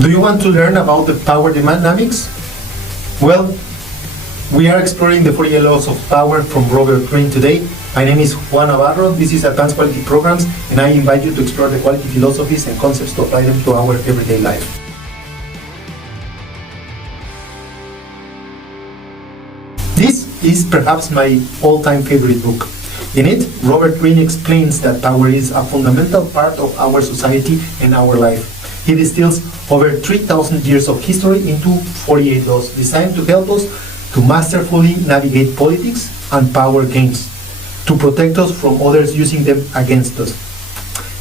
Do you want to learn about the power dynamics? Well, we are exploring the 48 laws of power from Robert Greene today. My name is Juan Navarro. This is Advanced Quality Programs, and I invite you to explore the quality philosophies and concepts to apply them to our everyday life. This is perhaps my all-time favorite book. In it, Robert Greene explains that power is a fundamental part of our society and our life. He distills over 3,000 years of history into 48 laws designed to help us to masterfully navigate politics and power games, to protect us from others using them against us.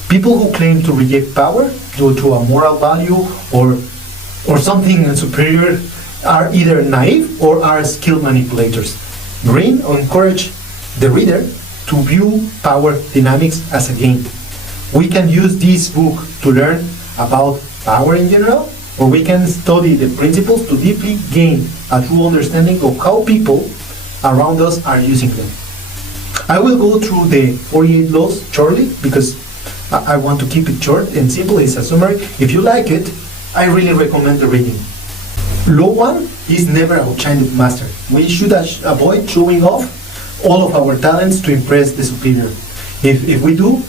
People who claim to reject power due to a moral value or something superior are either naive or are skilled manipulators. Greene encourages the reader to view power dynamics as a game. We can use this book to learn about power in general, or we can study the principles to deeply gain a true understanding of how people around us are using them. I will go through the 48 laws shortly because I want to keep it short and simple. It's a summary. If you like it, I really recommend the reading. Law 1 is never outshine the master. We should avoid showing off all of our talents to impress the superior. If we do,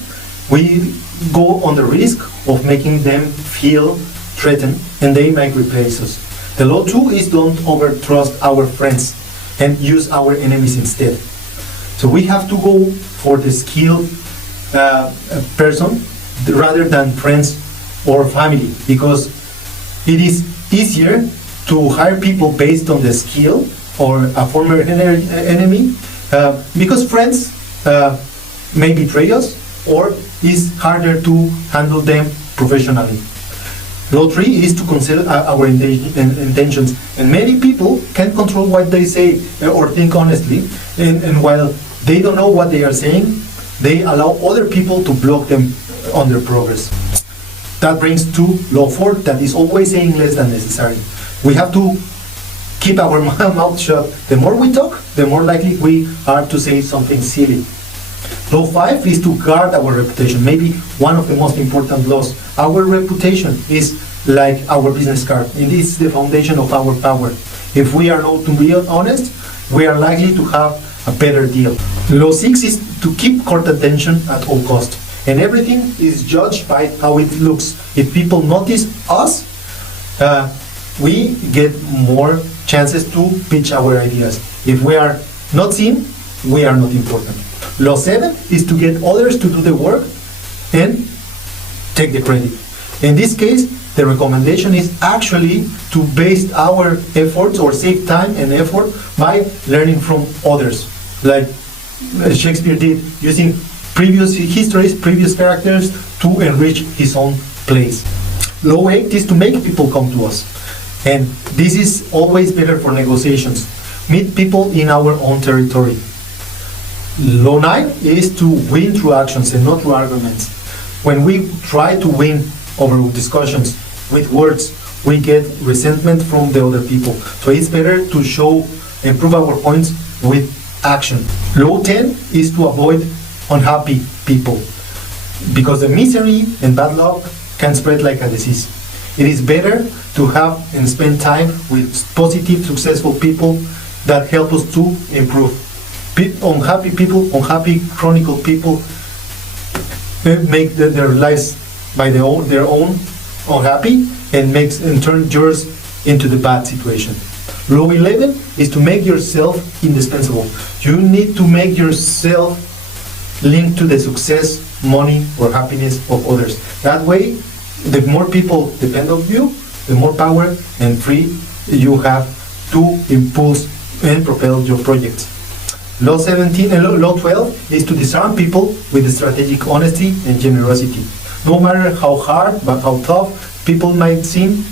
we go on the risk of making them feel threatened and they might replace us. The law 2 is don't overtrust our friends and use our enemies instead. So we have to go for the skilled person rather than friends or family, because it is easier to hire people based on the skill or a former enemy, because friends may betray us, or it's harder to handle them professionally. Law 3 is to consider our intentions, and many people can't control what they say or think honestly, and while they don't know what they are saying, they allow other people to block them on their progress. That brings to Law 4, that is always saying less than necessary. We have to keep our mouth shut. The more we talk, the more likely we are to say something silly. Law 5 is to guard our reputation, maybe one of the most important laws. Our reputation is like our business card. It is the foundation of our power. If we are not to be honest, we are likely to have a better deal. Law 6 is to keep court attention at all costs. And everything is judged by how it looks. If people notice us, we get more chances to pitch our ideas. If we are not seen, we are not important. Law 7 is to get others to do the work and take the credit. In this case, the recommendation is actually to base our efforts or save time and effort by learning from others, like Shakespeare did, using previous histories, previous characters to enrich his own plays. Law 8 is to make people come to us. And this is always better for negotiations. Meet people in our own territory. Law 9 is to win through actions and not through arguments. When we try to win over discussions with words, we get resentment from the other people. So it's better to show and prove our points with action. Law 10 is to avoid unhappy people, because the misery and bad luck can spread like a disease. It is better to have and spend time with positive, successful people that help us to improve. Unhappy people, unhappy, chronicle people make their lives by their own unhappy and turn yours into the bad situation. Law 11 is to make yourself indispensable. You need to make yourself linked to the success, money, or happiness of others. That way, the more people depend on you, the more power and free you have to impulse and propel your projects. Law 12 is to disarm people with strategic honesty and generosity. No matter how hard, but how tough people might seem,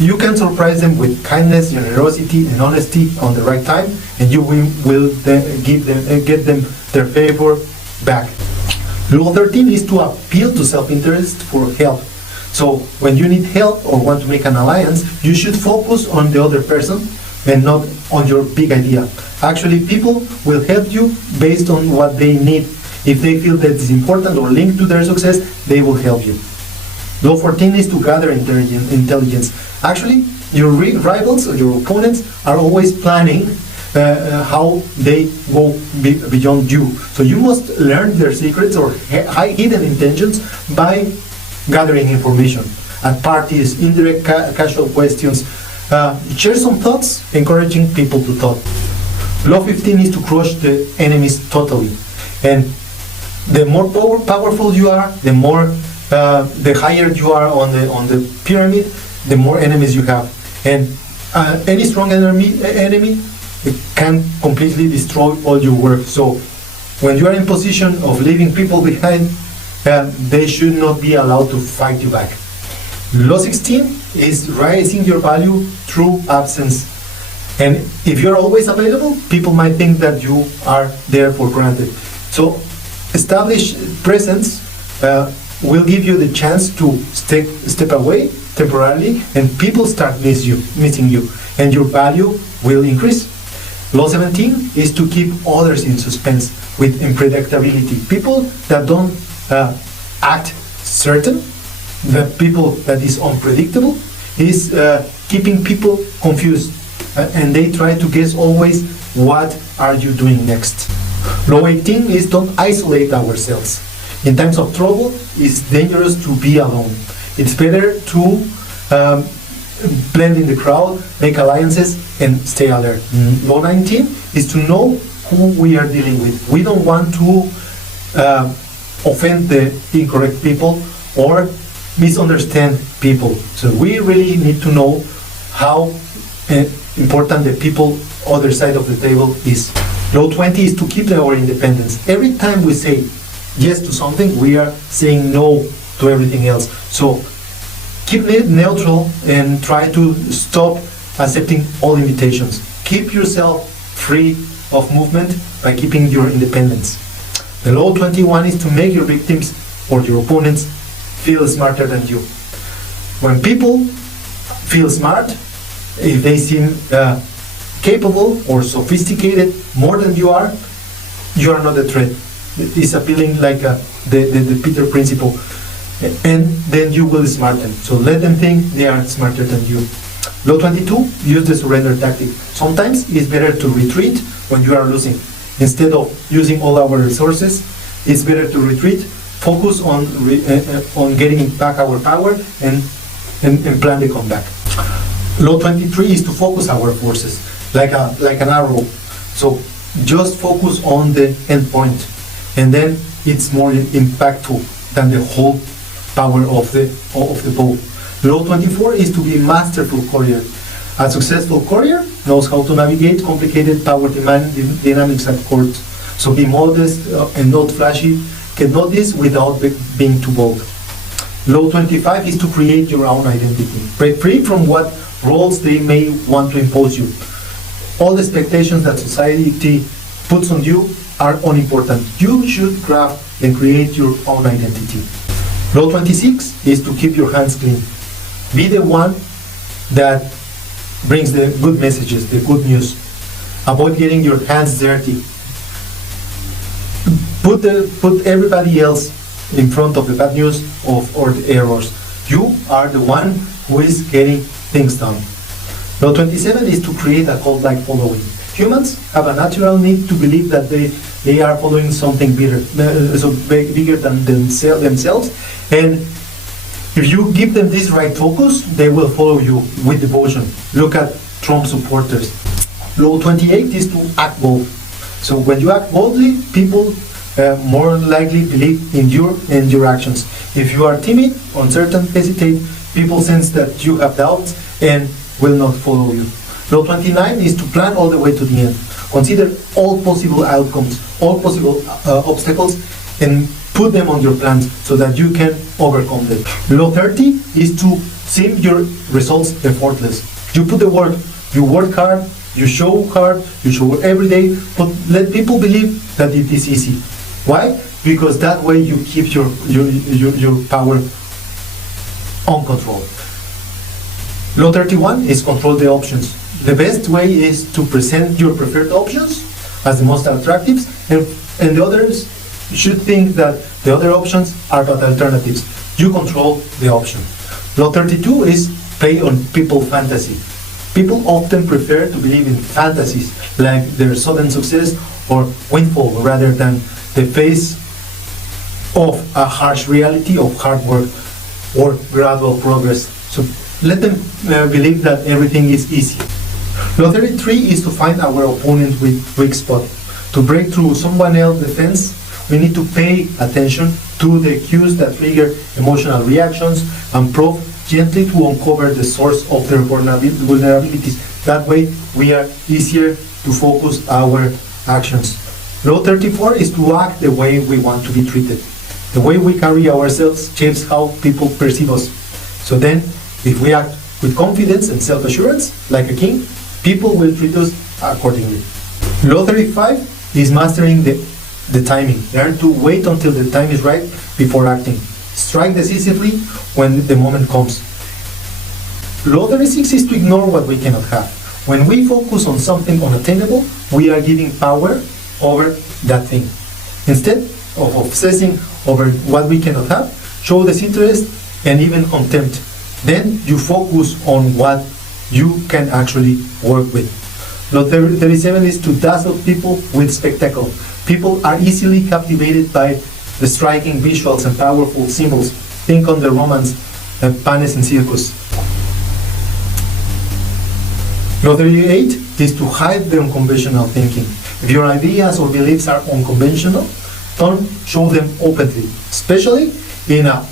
you can surprise them with kindness, generosity, and honesty on the right time, and you will then get them their favor back. Law 13 is to appeal to self-interest for help. So when you need help or want to make an alliance, you should focus on the other person and not on your big idea. Actually, people will help you based on what they need. If they feel that it's important or linked to their success, they will help you. Law 14 is to gather intelligence. Actually, your rivals or your opponents are always planning how they go beyond you. So you must learn their secrets or hidden intentions by gathering information at parties, indirect casual questions. Share some thoughts, encouraging people to thought. Law 15 is to crush the enemies totally. And the more powerful you are, the higher you are on the pyramid, the more enemies you have. And any strong enemy can completely destroy all your work. So when you are in position of leaving people behind, they should not be allowed to fight you back. Law 16 is raising your value through absence. And if you're always available, people might think that you are there for granted. So established presence will give you the chance to step away temporarily, and people start missing you, and your value will increase. Law 17 is to keep others in suspense with unpredictability. People that don't act certain, the people that is unpredictable, is keeping people confused, and they try to guess always what are you doing next. Law 18 is don't isolate ourselves. In times of trouble, it's dangerous to be alone. It's better to blend in the crowd, make alliances, and stay alert. Law 19 is to know who we are dealing with. We don't want to offend the incorrect people or misunderstand people. So we really need to know how important the people other side of the table is. Law 20 is to keep our independence. Every time we say yes to something, we are saying no to everything else. So keep it neutral and try to stop accepting all invitations. Keep yourself free of movement by keeping your independence. The law 21 is to make your victims or your opponents feel smarter than you. When people feel smart, if they seem capable or sophisticated more than you are not a threat. It's appealing like the Peter principle. And then you will smart them. So let them think they are smarter than you. Law 22, use the surrender tactic. Sometimes it's better to retreat when you are losing. Instead of using all our resources, it's better to retreat, focus on getting back our power and plan the comeback. Law 23 is to focus our forces, like an arrow. So just focus on the end point, and then it's more impactful than the whole power of the bow. Law 24 is to be a masterful courier. A successful courier knows how to navigate complicated power dynamics at court. So be modest and not flashy. Cannot this without being too bold. Law 25 is to create your own identity. Break free from what roles they may want to impose you. All the expectations that society puts on you are unimportant. You should craft and create your own identity. Law 26 is to keep your hands clean. Be the one that brings the good messages, the good news. Avoid getting your hands dirty. Put everybody else in front of the bad news or the errors. You are the one who is getting things done. Law 27 is to create a cult-like following. Humans have a natural need to believe that they are following something bigger than themselves, and if you give them this right focus, they will follow you with devotion. Look at Trump supporters. Law 28 is to act bold. So when you act boldly, people more likely believe in your actions. If you are timid, uncertain, hesitate, people sense that you have doubts and will not follow you. Law 29 is to plan all the way to the end. Consider all possible outcomes, all possible obstacles, and put them on your plans so that you can overcome them. Law 30 is to seem your results effortless. You put the work, you work hard, you show every day, but let people believe that it is easy. Why? Because that way you keep your power on control. Law 31 is control the options. The best way is to present your preferred options as the most attractive, and the others should think that the other options are but alternatives. You control the option. Law 32 is play on people fantasy. People often prefer to believe in fantasies, like their sudden success or windfall, rather than the face of a harsh reality of hard work or gradual progress. So let them believe that everything is easy. Law 33 is to find our opponent with weak spot. To break through someone else's defense, we need to pay attention to the cues that trigger emotional reactions and probe gently to uncover the source of their vulnerabilities. That way, we are easier to focus our actions. Law 34 is to act the way we want to be treated. The way we carry ourselves shapes how people perceive us. So then, if we act with confidence and self-assurance, like a king, people will treat us accordingly. Law 35 is mastering the timing. Learn to wait until the time is right before acting. Strike decisively when the moment comes. Law 36 is to ignore what we cannot have. When we focus on something unattainable, we are giving power over that thing. Instead of obsessing over what we cannot have, show disinterest and even contempt. Then you focus on what you can actually work with. Law 37 is to dazzle people with spectacle. People are easily captivated by the striking visuals and powerful symbols. Think on the Romans, panes and circus. Law 38 is to hide the unconventional thinking. If your ideas or beliefs are unconventional, don't show them openly, especially in a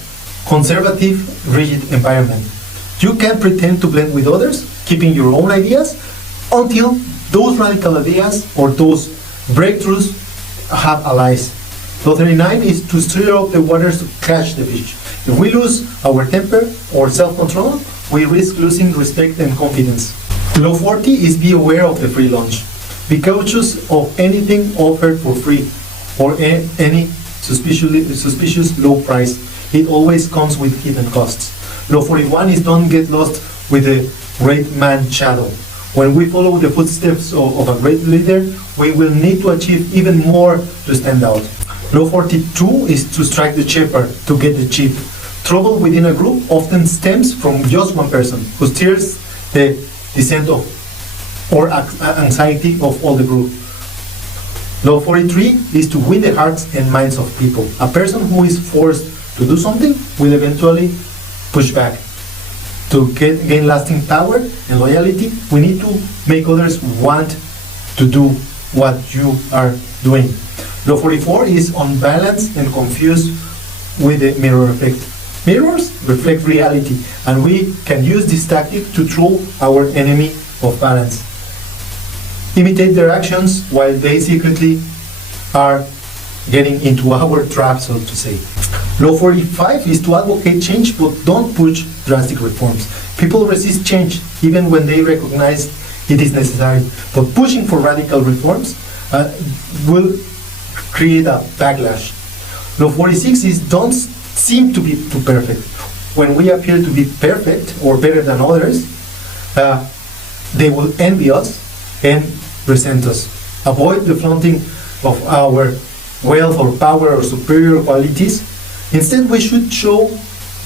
conservative, rigid environment. You can pretend to blend with others, keeping your own ideas, until those radical ideas or those breakthroughs have allies. Law 39 is to stir up the waters to catch the fish. If we lose our temper or self-control, we risk losing respect and confidence. Law 40 is be aware of the free lunch. Be cautious of anything offered for free or any suspicious low price. It always comes with hidden costs. Law 41 is don't get lost with the great man shadow. When we follow the footsteps of a great leader, we will need to achieve even more to stand out. Law 42 is to strike the shepherd to get the sheep. Trouble within a group often stems from just one person who steers the descent of or anxiety of all the group. Law 43 is to win the hearts and minds of people. A person who is forced to do something will eventually push back. To gain lasting power and loyalty, we need to make others want to do what you are doing. Law 44 is unbalanced and confused with the mirror effect. Mirrors reflect reality, and we can use this tactic to throw our enemy of balance. Imitate their actions while they secretly are getting into our trap, so to say. Law 45 is to advocate change, but don't push drastic reforms. People resist change even when they recognize it is necessary, but pushing for radical reforms will create a backlash. Law 46 is don't seem to be too perfect. When we appear to be perfect or better than others, they will envy us and resent us. Avoid the flaunting of our wealth or power or superior qualities. Instead, we should show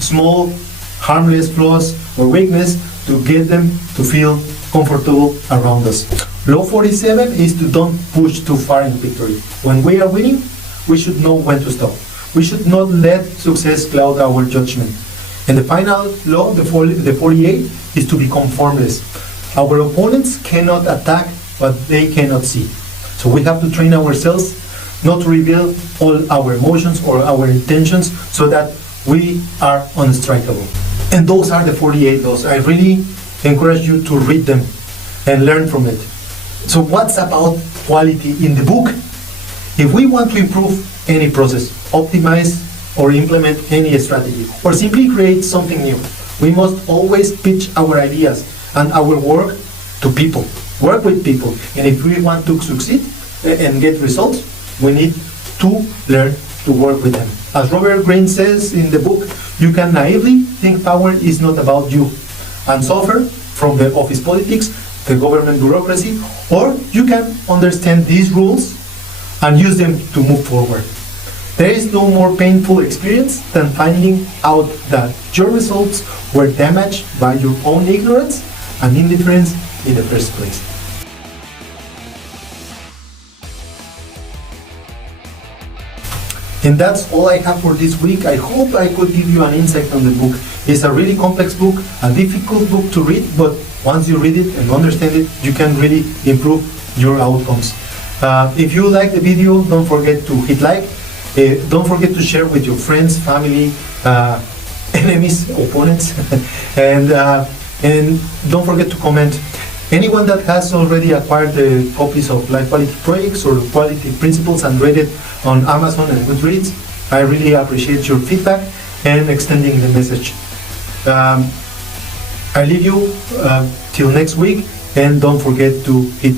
small, harmless flaws or weakness to get them to feel comfortable around us. Law 47 is to don't push too far in victory. When we are winning, we should know when to stop. We should not let success cloud our judgment. And the final law, the 48, is to become formless. Our opponents cannot attack what they cannot see. So we have to train ourselves not to reveal all our emotions or our intentions so that we are unstrikable. And those are the 48 laws. I really encourage you to read them and learn from it. So what's about quality in the book? If we want to improve any process, optimize or implement any strategy, or simply create something new, we must always pitch our ideas and our work to people. Work with people. And if we want to succeed and get results, we need to learn to work with them. As Robert Greene says in the book, you can naively think power is not about you and suffer from the office politics, the government bureaucracy, or you can understand these rules and use them to move forward. There is no more painful experience than finding out that your results were damaged by your own ignorance and indifference in the first place. And that's all I have for this week. I hope I could give you an insight on the book. It's a really complex book, a difficult book to read, but once you read it and understand it, you can really improve your outcomes. If you like the video, don't forget to hit like. Don't forget to share with your friends, family, enemies, opponents, and don't forget to comment. Anyone that has already acquired the copies of Life Quality Projects or Quality Principles and read it on Amazon and Goodreads, I really appreciate your feedback and extending the message. I leave you till next week, and don't forget to hit